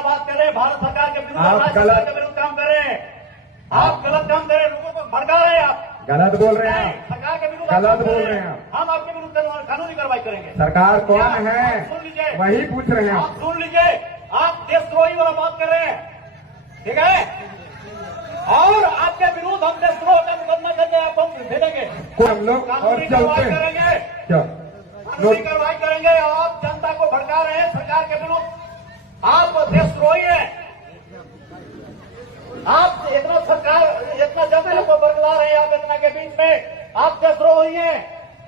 वाला बात कर रहे हैं, भारत सरकार के विरुद्ध, आप राज्य सरकार के विरुद्ध काम कर रहे हैं। आप गलत काम कर रहे हैं, लोगों को भड़का रहे हैं। आप गलत बोल रहे हैं, सरकार के विरुद्ध गलत बोल रहे हैं। हम आपके विरुद्ध कानूनी कार्रवाई करेंगे। सरकार कौन है सुन लीजिए, वही पूछ रहे हैं। आप सुन लीजिए, आप देशद्रोही वाला बात कर रहे हैं, ठीक है? और आपके विरुद्ध हम देशद्रोह का मुकदमा करके आपको भेजेंगे, हम लोग और कानूनी चलते कार्रवाई हैं करेंगे, क्या कानूनी कार्रवाई करेंगे। आप जनता को भड़का रहे हैं सरकार के विरुद्ध, आप देशद्रोही हैं। आप इतना सरकार, इतना जनता को बरगला रहे हैं, आप इतना के बीच में आप देशद्रोही हैं।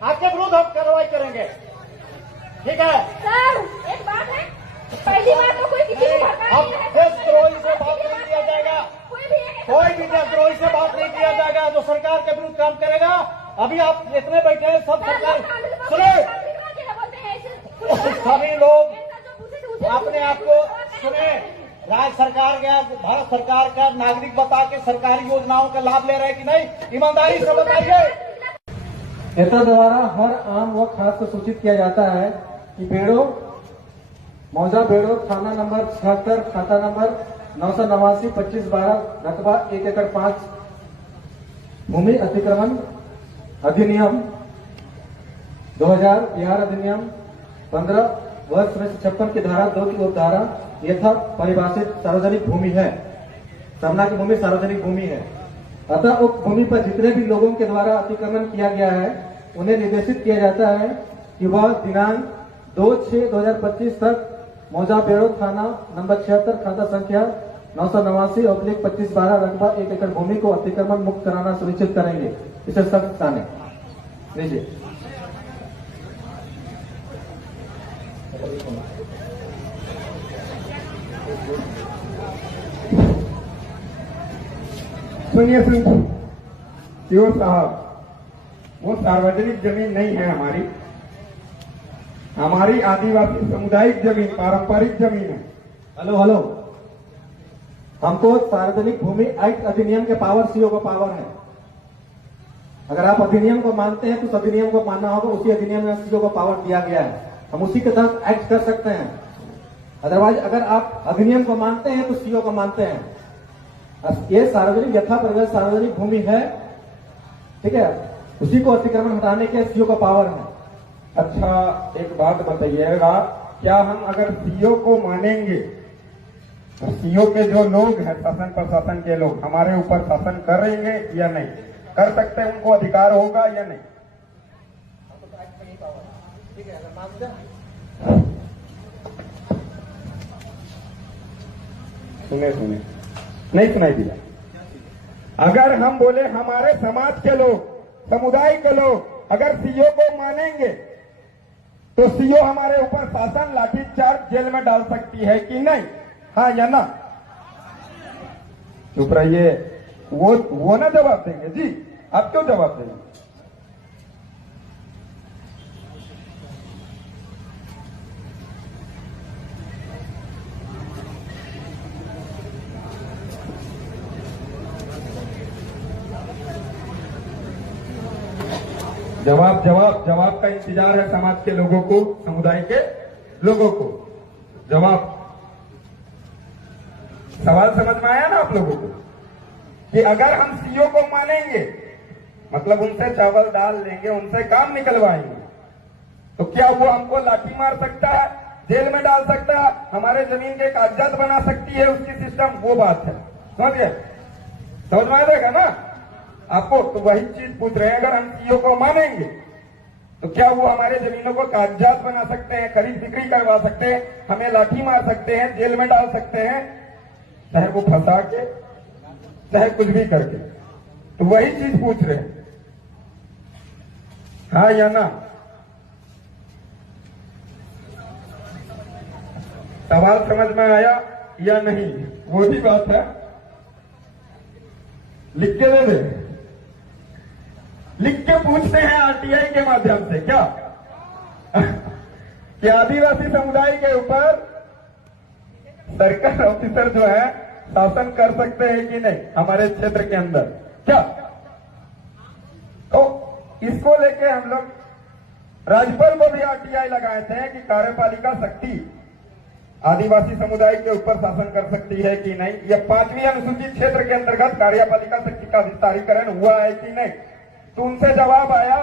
आपके विरुद्ध हम कार्रवाई करेंगे, ठीक है? सर एक बात है, पहली बात तो कोई किसी को भड़का अब नहीं है। देशद्रोही से बात नहीं किया जाएगा, कोई भी देशद्रोही से बात नहीं किया जाएगा। जो सरकार के विरुद्ध काम करेगा, अभी आप इतने बैठे हैं, सब सरकार सुने, सभी लोग अपने आप को सुने, राज्य सरकार का, भारत सरकार का नागरिक बता के सरकारी योजनाओं का लाभ ले रहे हैं कि नहीं, ईमानदारी से बताइए। नेता द्वारा हर आम व खास को सूचित किया जाता है कि बेड़ो मौजा बेड़ो थाना नंबर 76 खाता नंबर 989-25-12 रकबा 1 एकड़ 5 भूमि अतिक्रमण अधिनियम 2000 बिहार अधिनियम 15 वर्ष 56 की धारा 2 की उपधारा यथा परिभाषित सार्वजनिक भूमि है। सामना की भूमि सार्वजनिक भूमि है। अतः उक्त भूमि पर जितने भी लोगों के द्वारा अतिक्रमण किया गया है उन्हें निर्देशित किया जाता है कि वह दिनांक 2/6/2025 तक मौजा बेड़ो थाना नंबर 76 खाता संख्या 989/25-12 रकबा 1 एकड़ भूमि को अतिक्रमण मुक्त कराना सुनिश्चित करेंगे। इसे सख्त ताने लीजिए। सुनिए सीओ साहब, वो सार्वजनिक जमीन नहीं है हमारी, हमारी आदिवासी सामुदायिक जमीन, पारंपरिक जमीन है। हेलो, हमको सार्वजनिक भूमि एक्ट अधिनियम के पावर सीओ का पावर है। अगर आप अधिनियम को मानते हैं तो उस अधिनियम को मानना होगा। उसी अधिनियम में सीओ को पावर दिया गया है, हम उसी के तहत एक्ट कर सकते हैं। अदरवाइज अगर आप अधिनियम को मानते हैं तो सीओ को मानते हैं। ये सार्वजनिक यथा परिवेश सार्वजनिक भूमि है, ठीक है, उसी को अतिक्रमण हटाने के सीओ का पावर है। अच्छा एक बात बताइएगा, क्या हम अगर सीओ को मानेंगे तो सीओ के जो लोग हैं, शासन प्रशासन के लोग, हमारे ऊपर शासन करेंगे या नहीं कर सकते हैं? उनको अधिकार होगा या नहीं? सुने नहीं सुनाई दिया। अगर हम बोले हमारे समाज के लोग, समुदाय के लोग अगर सीओ को मानेंगे तो सीओ हमारे ऊपर शासन लाठीचार्ज जेल में डाल सकती है कि नहीं? हाँ या ना? चुप रहिए, वो ना जवाब देंगे जी, आप क्यों जवाब देंगे? जवाब का इंतजार है समाज के लोगों को, समुदाय के लोगों को। जवाब, सवाल समझ में आया ना आप लोगों को? कि अगर हम सीओ को मानेंगे, मतलब उनसे चावल डाल लेंगे, उनसे काम निकलवाएंगे, तो क्या वो हमको लाठी मार सकता है, जेल में डाल सकता है, हमारे जमीन के कागजात बना सकती है उसकी सिस्टम? वो बात है, समझ गए? समझ में आएगा ना आपको? तो वही चीज पूछ रहे हैं, अगर हम सीओ को मानेंगे तो क्या वो हमारे जमीनों को कागजात बना सकते हैं, खरीद बिक्री करवा सकते हैं, हमें लाठी मार सकते हैं, जेल में डाल सकते हैं, चाहे वो फंसा के, चाहे कुछ भी करके? तो वही चीज पूछ रहे हैं, हाँ या ना? सवाल समझ में आया या नहीं? वो भी बात है, लिख के दे दे, लिख के पूछते हैं आरटीआई के माध्यम से क्या कि आदिवासी समुदाय के ऊपर सरकार ऑफिसर जो है शासन कर सकते हैं कि नहीं हमारे क्षेत्र के अंदर क्या? तो इसको लेके हम लोग राज्यपाल को भी आरटीआई लगाए थे कि कार्यपालिका शक्ति आदिवासी समुदाय के ऊपर शासन कर सकती है कि नहीं, या 5वीं अनुसूचित क्षेत्र के अंतर्गत कार्यपालिका शक्ति का विस्तारीकरण हुआ है कि नहीं। तो उनसे जवाब आया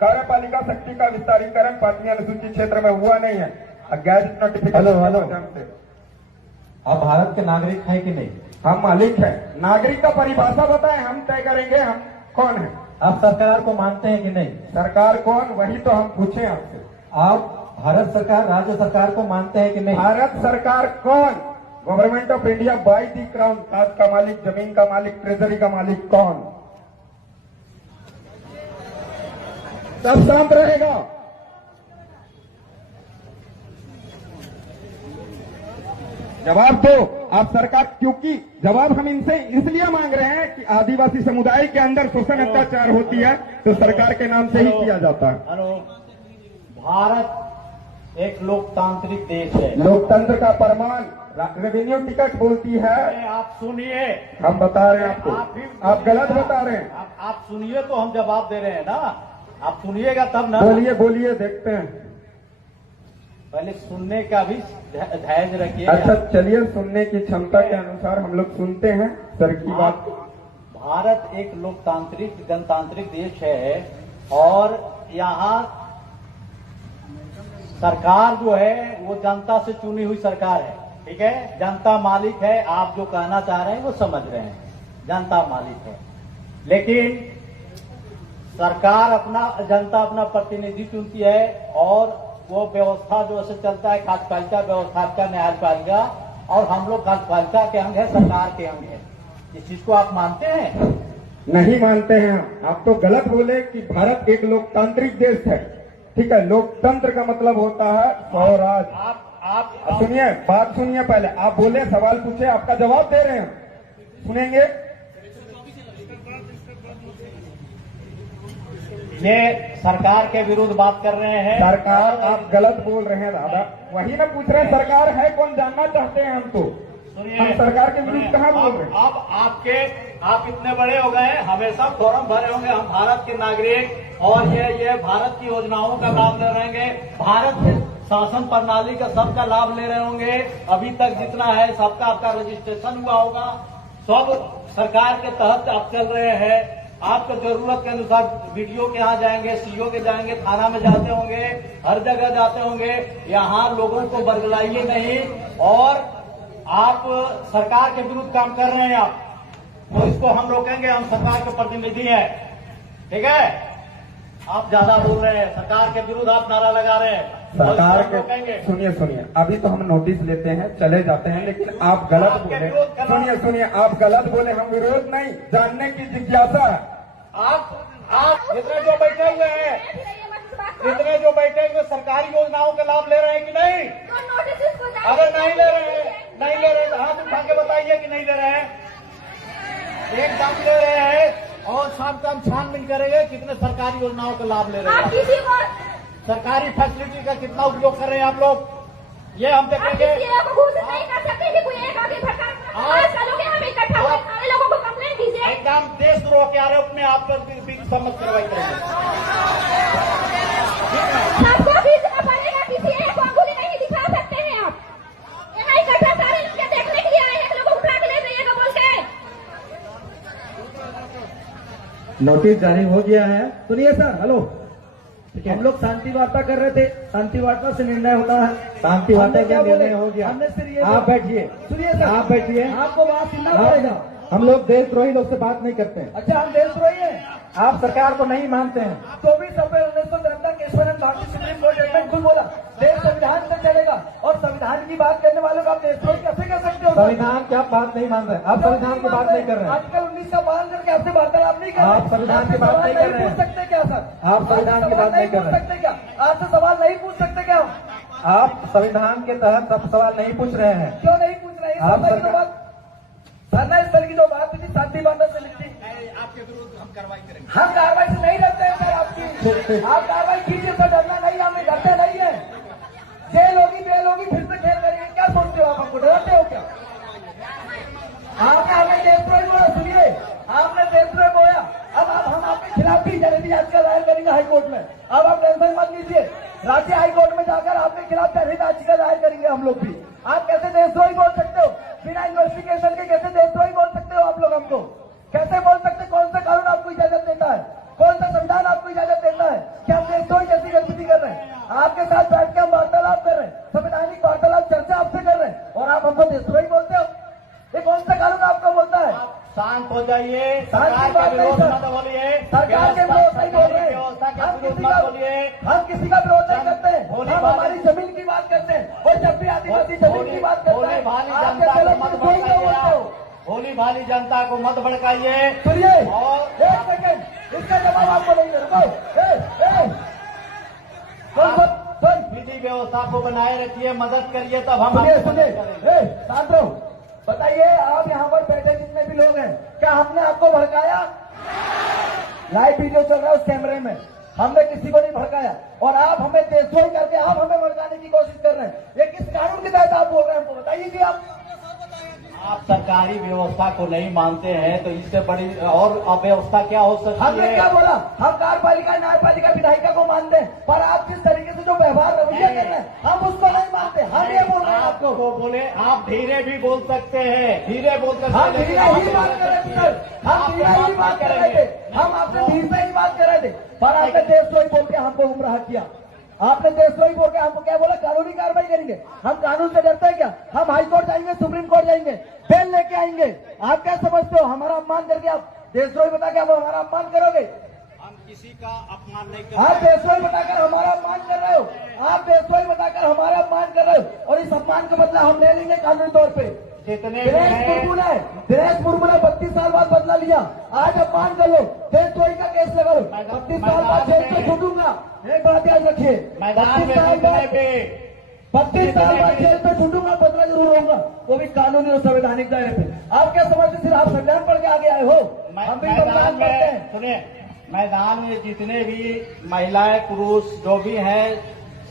कार्यपालिका शक्ति का विस्तारीकरण 5वीं अनुसूचित क्षेत्र में हुआ नहीं है। गैजेट नोटिफिकेशन के माध्यम से आप भारत के नागरिक हैं कि नहीं? हम मालिक हैं। नागरिक का परिभाषा बताएं, हम तय करेंगे हम कौन है। आप सरकार को मानते हैं कि नहीं? सरकार कौन, वही तो हम पूछे आपसे। आप भारत सरकार, राज्य सरकार को मानते हैं कि नहीं? भारत सरकार कौन? Government of India by the crown. खाद का मालिक, जमीन का मालिक, ट्रेजरी का मालिक कौन? सब शांत रहेगा। जवाब दो आप सरकार, क्योंकि जवाब हम इनसे इसलिए मांग रहे हैं कि आदिवासी समुदाय के अंदर शोषण अत्याचार होती है तो सरकार के नाम से ही किया जाता है। हेलो, भारत एक लोकतांत्रिक देश है। लोकतंत्र का प्रमाण रेवेन्यू टिकट बोलती है। आप सुनिए, हम बता रहे हैं आपको, आप गलत बता रहे हैं। आप सुनिए तो हम जवाब दे रहे हैं ना, आप सुनिएगा तब ना। बोलिए बोलिए, देखते हैं। पहले सुनने का भी धैर्य रखिए। अच्छा चलिए, सुनने की क्षमता के अनुसार हम लोग सुनते हैं सर की बात। भारत एक लोकतांत्रिक जनतांत्रिक देश है और यहाँ सरकार जो है वो जनता से चुनी हुई सरकार है। ठीक है, जनता मालिक है। आप जो कहना चाह रहे हैं वो समझ रहे हैं, जनता मालिक है, लेकिन सरकार जनता अपना प्रतिनिधि चुनती है और वो व्यवस्था जो ऐसे चलता है, कार्यपालिका व्यवस्था का, न्यायपालिका, और हम लोग कार्यपालिका के अंग है, सरकार के अंग है। इस चीज को आप मानते हैं? नहीं मानते हैं। आप तो गलत बोले कि भारत एक लोकतांत्रिक देश है। ठीक है, लोकतंत्र का मतलब होता है स्वराज। आप सुनिए, बात सुनिए। पहले आप बोले, सवाल पूछे, आपका जवाब दे रहे हैं, सुनेंगे। ये सरकार के विरुद्ध बात कर रहे हैं। सरकार, आप गलत बोल रहे हैं दादा। वही ना पूछ रहे हैं, सरकार है कौन, जानना चाहते हैं हम तो। सुनिए, हम सरकार के विरुद्ध कहाँ बोल रहे हैं? अब आप इतने बड़े हो गए, हमेशा फॉर्म भरे होंगे, हम भारत के नागरिक और ये भारत की योजनाओं का लाभ ले रहेंगे, भारत के शासन प्रणाली का सबका लाभ ले रहे होंगे। अभी तक जितना है सबका आपका रजिस्ट्रेशन हुआ होगा, सब सरकार के तहत आप चल रहे हैं। आपको जरूरत के अनुसार वीडियो के यहाँ जाएंगे, सीओ के जाएंगे, थाना में जाते होंगे, हर जगह जाते होंगे। यहाँ लोगों को बरगलाइए नहीं, और आप सरकार के विरुद्ध काम कर रहे हैं आप, तो इसको हम लोग कहेंगे हम सरकार के प्रतिनिधि हैं। ठीक है, आप ज्यादा बोल रहे हैं, सरकार के विरुद्ध आप नारा लगा रहे हैं, सरकार के। सुनिए सुनिए, अभी तो हम नोटिस लेते हैं, चले जाते हैं, लेकिन आप गलत बोले। सुनिए सुनिए, आप गलत बोले, हम विरोध नहीं, जानने की जिज्ञासा है। आप जितने जो बैठे हुए हैं, जितने जो बैठे हुए सरकारी योजनाओं का लाभ ले रहे हैं कि नहीं? अगर नहीं ले रहे हैं तो हाथ उठा के बताइए कि नहीं ले रहे हैं। एकदम ले रहे हैं, और शाम को हम छानबीन करेंगे कितने सरकारी योजनाओं का लाभ ले रहे हैं, सरकारी फैसिलिटी का कितना उपयोग कर रहे हैं आप लोग, ये हम देखेंगे। एकदम देशद्रोह के आरोप में आप पर समझ कार्रवाई करेंगे। सबको खींचना पड़ेगा, किसी एक को अंगुली नहीं दिखा सकते हैं आप। यहाँ इकट्ठा सारे लोग देखने के लिए आए हैं, लोगों को उठा के ले जाइएगा बोल के। नोटिस जारी हो गया है। सुनिए सर, हेलो, हम लोग शांति वार्ता कर रहे थे, शांति वार्ता से निर्णय होता है। शांति वार्ता क्या निर्णय हो गया? हमने सिर्फ आप बैठिए, सुनिए सर, आप बैठिए, आपको बात सुनना पड़ेगा। हम लोग देशद्रोही लोग से बात नहीं करते हैं। अच्छा, हम देशद्रोही हैं? आप सरकार को नहीं मानते हैं? 24 अप्रैल 1973 केशवानंद भारतीय सुप्रीम कोर्ट जजमेंट खुद बोला, देश संविधान से चलेगा, और संविधान की बात करने वालों को आप देशद्रोही कैसे कर सकते हो? संविधान की आप बात नहीं मान रहे, आप संविधान की बात नहीं कर रहे हैं। आर्टिकल 19 का पालन करके आपसे वार्तालाप नहीं कर रहे, आप संविधान की बात नहीं कर रहे हैं। पूछ सकते क्या सर? आप संविधान की बात नहीं कर रहे क्या? आपसे सवाल नहीं पूछ सकते क्या? आप संविधान के तहत सब सवाल नहीं पूछ रहे हैं। क्यों नहीं पूछ रहे? आप धरना स्थल की जो बात थी, शांति वार्ता से लिखती, आपके विरुद्ध हम कार्रवाई करेंगे। हम कार्रवाई से नहीं डरते हैं सर आपकी, आप कार्रवाई कीजिए सर, डरना नहीं, हमें डरते नहीं है। जेल होगी बेल होगी, फिर से खेल करेंगे, क्या सोचते हो आप? हमको डरते हो क्या? आपने हमें देशद्रोही बोला, सुनिए, आपने देशद्रोही बोला, अब हम आपके खिलाफ भी जल्दी याचिका दायर करेंगे हाईकोर्ट में। अब आप टेंशन मत लीजिए, राज्य हाई कोर्ट में जाकर आपके खिलाफ जनहित याचिका दायर करेंगे हम लोग भी। आप कैसे देशद्रोही बोल सकते हो? बिना इन्वेस्टिगेशन के कैसे देशद्रोही बोल सकते हो आप लोग हमको? कैसे बोल सकते? कौन सा कानून आपको इजाजत देता है? कौन सा संविधान आपको इजाजत देता है? क्या आप देशद्रोही जैसी गतिविधि कर रहे हैं? आपके साथ बैठ के हम वार्तालाप कर रहे हैं, संवैधानिक वार्तालाप चर्चा आपसे कर रहे हैं और आप हमको देशद्रोही बोलते हो? ये कौन सा कानून आपको बोलता है? शांत हो जाइए, शांत सरकार की बात के नहीं विरोध सर। मत बोलिए, सरकार के विरोध नहीं बोल रहे व्यवस्था के हम विरोध किसी मत का बोलिए। हम किसी का विरोध नहीं करते हैं। भोली हम भाली- हमारी जमीन की बात करते हैं और जब भी आदिवासी जमीन की बात करते भोली हैं भाली आपके जनता चलो को मत देशद्रोही क्यों बोलते हो? भड़काइए, भोली भाली जनता को मत भड़काइए। सुनिए और एक सेकंड, इसका जवाब आपको नहीं रुको। सुन विधि व्यवस्था को बनाए रखिए, मदद करिए, तब हम सुनिए आपको सुनिए, मदद करेंगे। शांत रहो। बताइए आप यहाँ पर बैठे जितने भी लोग हैं, क्या हमने आपको भड़काया? लाइव वीडियो चल रहा है उस कैमरे में, हमने किसी को नहीं भड़काया और आप हमें देशद्रोही करके आप हमें भड़काने की कोशिश कर रहे हैं। ये किस कानून के तहत आप बोल रहे हैं हमको बताइए कि आप सरकारी व्यवस्था को नहीं मानते हैं तो इससे बड़ी और अव्यवस्था क्या हो सकती हमने है? क्या बोला? हम कार्यपालिका न्यायपालिका विधायिका को मानते हैं, पर आप जिस तरीके से जो व्यवहार रवैया कर रहे हैं हम उसको नहीं मानते। हम ये बोल रहे हैं आपको। आपको बोले आप धीरे भी बोल सकते हैं, धीरे बोल सकते हम हैं, धीरे ही बात कर रहे थे सर, हम धीरे ही बात कर रहे थे, हम आपसे धीरे से ही बात कर रहे थे, पर आपने देशद्रोही बोल के हमको गुमराह किया। आपने देशद्रोही बोल के हमको क्या बोला? कानूनी कार्रवाई करेंगे। हम कानून से डरते हैं क्या? हम हाई कोर्ट जाएंगे, सुप्रीम कोर्ट जाएंगे, बेल लेके आएंगे। आप क्या समझते हो? हमारा अपमान करके आप देशद्रोही बता के आप हमारा अपमान करोगे? हम किसी का अपमान नहीं आप करते। देशद्रोही बताकर हमारा अपमान कर रहे हो, आप देशद्रोही बताकर हमारा अपमान कर रहे हो और इस अपमान का बदला हम ले लेंगे कानूनी तौर पे। जितने भी दिनेश हैं, मुर्मू ने 32 साल बाद बदला लिया, आज अपमान कर लो, देशद्रोही का केस लगा लो, 32 साल बाद जेल से छूटूंगा। एक बात याद रखिए, मैदान 32 में साल जीतने बाद पे 32 साल बाद जेल से छूटूंगा, बदला जरूर होगा, वो भी कानूनी और संवैधानिक दायरे पे। आप क्या समझते? सिर्फ आप संविधान पढ़ के आगे आए हो? हम भी मैदान संविधान पढ़ते में हैं। सुनिए, मैदान में जितने भी महिलाएं पुरुष जो भी हैं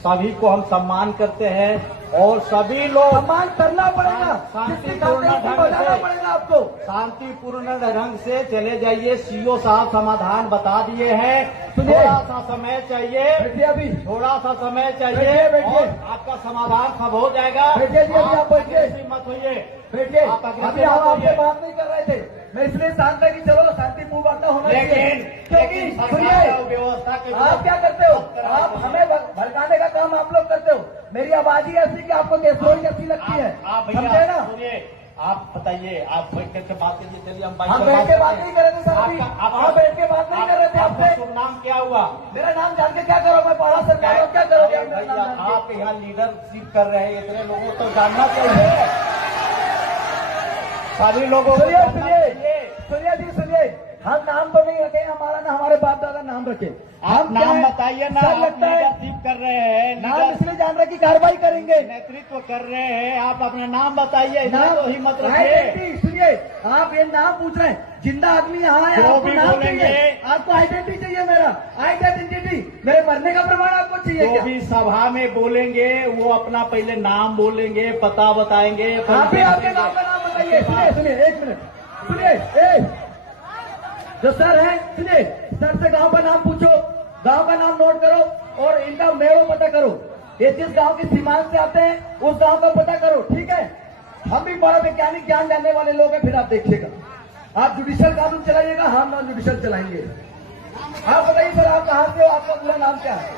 सभी को हम सम्मान करते हैं और सभी लोग सम्मान करना पड़ेगा, जिसके खाते उसको बजाना पड़ेगा आपको। शांतिपूर्ण ढंग से चले जाइए। सीओ साहब समाधान बता दिए हैं, सुनिए। थोड़ा सा समय चाहिए, बैठिए अभी, थोड़ा सा समय चाहिए बैठिए। और आपका समाधान सब हो जाएगा। बैठिए जी, अभी आप बैठिए। aggressive मत होइए। देखिए आप अग्रसर अभी हम मत आपसे होइए। बात नहीं कर रहे थे, मैं इसलिए शांत था कि चलो शांतिपूर्ण वार्ता होना चाहिए। लेकिन क्योंकि सरकार सुनिए, और व्यवस्था के आप क्या करते हो? आप हमें भड़काने का काम आप लोग करते हो। मेरी आवाज ही ऐसी कि आपको देशद्रोही कैसी लगती है, आप समझे भैया ना? सुनिए, आप बताइए, आप बैठ करके बात कीजिए। चलिए हम हम बैठ के बात नहीं कर रहे थे सर, अभी वहाँ बैठ के बात नहीं कर रहे थे आपका आपसे। शुभ नाम क्या हुआ? मेरा नाम जान के क्या करोगे? मैं पढ़ा सरकार हो, क्या करोगे आप मेरा भैया, नाम जान के? आप यहाँ लीडरशिप कर रहे हैं, इतने लोगों को तो जानना चाहिए, सभी लोगों को सुनिए जानना सुनिए चाहिए। सुनिए जी सुनिए, हम नाम तो नहीं रखे, हमारा ना हमारे बाप दादा नाम रखे। आप हम क्या नाम है? बताइए ना, सर आप लगता है लीडरशिप कर रहे हैं, नाम लीडर इसलिए जान रहे कि कार्रवाई करेंगे। नेतृत्व कर रहे हैं, आप अपना नाम बताइए, इतना नाम तो हिम्मत रखिए। आइडेंटिटी सुनिए, आप ये नाम पूछ रहे हैं, जिंदा आदमी यहाँ है, जो आपको भी नाम बोलेंगे। चाहिए, आपको आइडेंटिटी चाहिए। मेरा आइडेंटिटी, मेरे मरने का प्रमाण आपको चाहिए जो क्या? भी सभा में बोलेंगे वो अपना पहले नाम बोलेंगे, पता बताएंगे। आप भी आपके गाँव का नाम बताइए। सुनिए सुनिए, एक मिनट सुनिए, जो सर है सुनिए, सर से गांव का नाम पूछो, गांव का नाम नोट करो और इनका मेड़ो पता करो। ये जिस गांव की सीमांत से आते हैं उस गांव का पता करो, ठीक है? हम भी बड़ा वैज्ञानिक ज्ञान जानने वाले लोग हैं, फिर आप देखिएगा। आप जुडिशियल कानून चलाइएगा, हम नॉन जुडिशियल चलाएंगे। आप बताइए सर, आप कहाँ से हो? आपका पूरा नाम क्या है?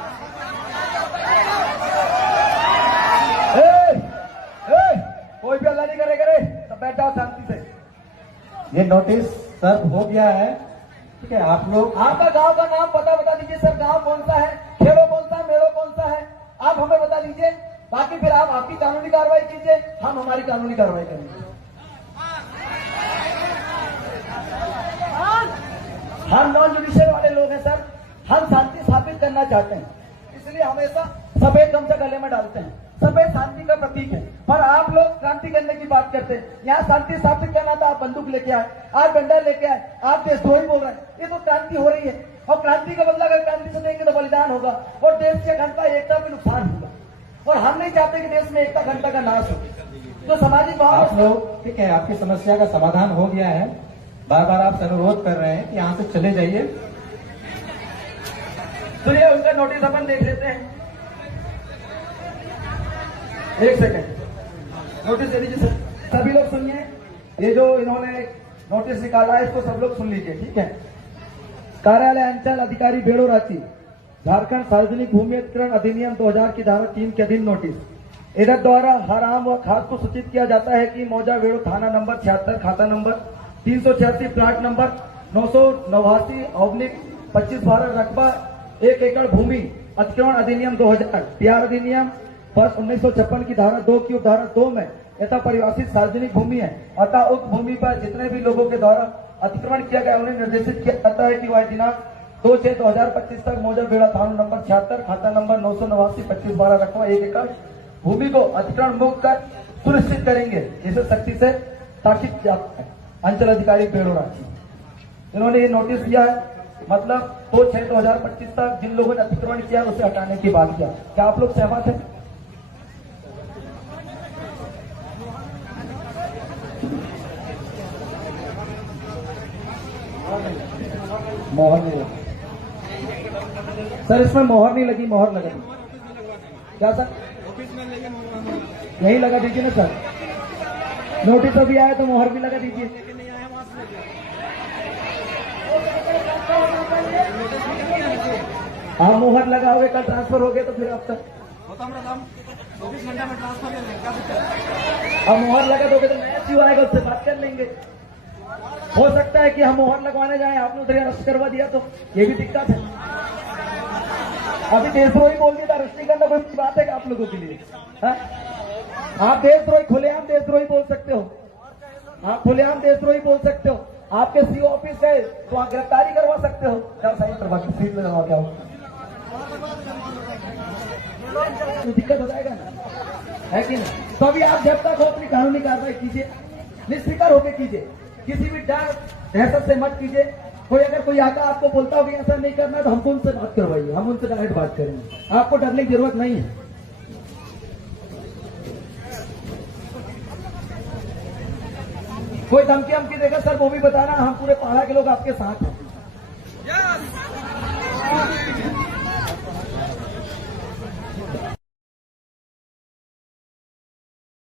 कोई भी अल्लाह नहीं करे, तो बैठ जाओ शांति से। ये नोटिस सर्व हो गया है, ठीक है? आप लोग आपका गांव का नाम पता बता दीजिए सर, गांव कौन सा है, खेड़ो कौन सा है, मेड़ो कौन सा है, आप हमें बता दीजिए। बाकी फिर आप आपकी कानूनी कार्रवाई कीजिए, हम हमारी कानूनी कार्रवाई करेंगे। हम नॉन जुडिशियल वाले लोग हैं सर, हम शांति स्थापित करना चाहते हैं, इसलिए हमेशा सफेद गमछा गले में डालते हैं। सफेद शांति का प्रतीक है, पर आप लोग क्रांति करने की बात करते हैं। यहाँ शांति स्थापित करना था, आप बंदूक लेके आए, आप डंडा लेके आए, आप देशद्रोही बोल रहे हैं। ये तो क्रांति हो रही है और क्रांति का बदला अगर क्रांति से देंगे तो बलिदान होगा और देश की अखंडता एकता पे नुकसान होगा। और हम नहीं चाहते कि देश में एकता अखंडता का नाश हो। तो सामाजिक आप भाव लोग, ठीक है, आपकी समस्या का समाधान हो गया है। बार बार आपसे अनुरोध कर रहे हैं कि यहाँ से चले जाइए। सुनिए, उनका नोटिस अपन देख लेते हैं। एक सेकंड, नोटिस दे दीजिए सर। सभी लोग सुनिए, ये जो इन्होंने नोटिस निकाला है इसको सब लोग सुन लीजिए, ठीक है। कार्यालय अंचल अधिकारी बेड़ो रांची, झारखंड सार्वजनिक भूमि अधिग्रहण अधिनियम 2000 की धारा 3 के अधीन नोटिस। इधर द्वारा हर आम व खास को सूचित किया जाता है कि मौजा बेड़ो थाना नंबर 76, खाता नंबर 386, प्लाट नंबर 989/25/12 रकबा 1 एकड़ भूमि अधिग्रहण अधिनियम 2000 बिहार अधिनियम वर्ष 1956 की धारा 2 की उपधारा 2 में यथा परिभाषित सार्वजनिक भूमि है। अतः उक्त भूमि पर जितने भी लोगों के द्वारा अतिक्रमण किया गया उन्हें निर्देशित किया जाता है कि वह दिनांक 2/6/2025 तक मौजा बेड़ा थाना नंबर 76, खाता नंबर 989/25/12 रकबा 1 एकड़ भूमि को अतिक्रमण मुक्त कर सुनिश्चित करेंगे। इसे सख्ती से ताकीद किया है। अंचल अधिकारी बेड़ो रांची, इन्होंने ये नोटिस दिया है, मतलब 2/6/2025 तक जिन लोगों ने अतिक्रमण किया उसे हटाने की बात किया। क्या आप लोग सहमत हैं? मोहर नहीं लगी सर, इसमें मोहर नहीं लगी, मोहर लगा दी। क्या सर? यही लगा दीजिए ना सर, नोटिस अभी आया तो मोहर भी लगा दीजिए। हाँ, मोहर लगाओगे, कल ट्रांसफर हो गए तो फिर अब तक 24 घंटे में ट्रांसफर। अब मोहर लगा दोगे तो नया सीओ आएगा, उससे बात कर लेंगे। हो सकता है कि हम मोहर लगवाने जाएं, आपने उधर अरेस्ट करवा दिया तो ये भी दिक्कत है। अभी देशद्रोही बोल दिया, अरेस्ट नहीं करना कोई बात है क्या आप लोगों के लिए? हा? आप देशद्रोही, खुलेआम देशद्रोही बोल सकते हो, आप खुलेआम देशद्रोही बोल सकते हो। आपके सीओ ऑफिस गए तो आप गिरफ्तारी करवा सकते हो। क्या सही करवा के सीट लगवा क्या हो, तो दिक्कत हो जाएगा ना, है कि नहीं? तो अभी आप जब तक हो अपनी कानूनी कार्रवाई कीजिए, निष्फिक्र होकर कीजिए, किसी भी डर दहशत से मत कीजिए। कोई अगर कोई आता आपको बोलता हो कि ऐसा नहीं करना तो हमको उनसे बात करवाइए, हम उनसे डायरेक्ट बात करेंगे, आपको डरने की जरूरत नहीं है। कोई धमकी हमकी देगा सर वो भी बताना, हम पूरे पहाड़ा के लोग आपके साथ हैं।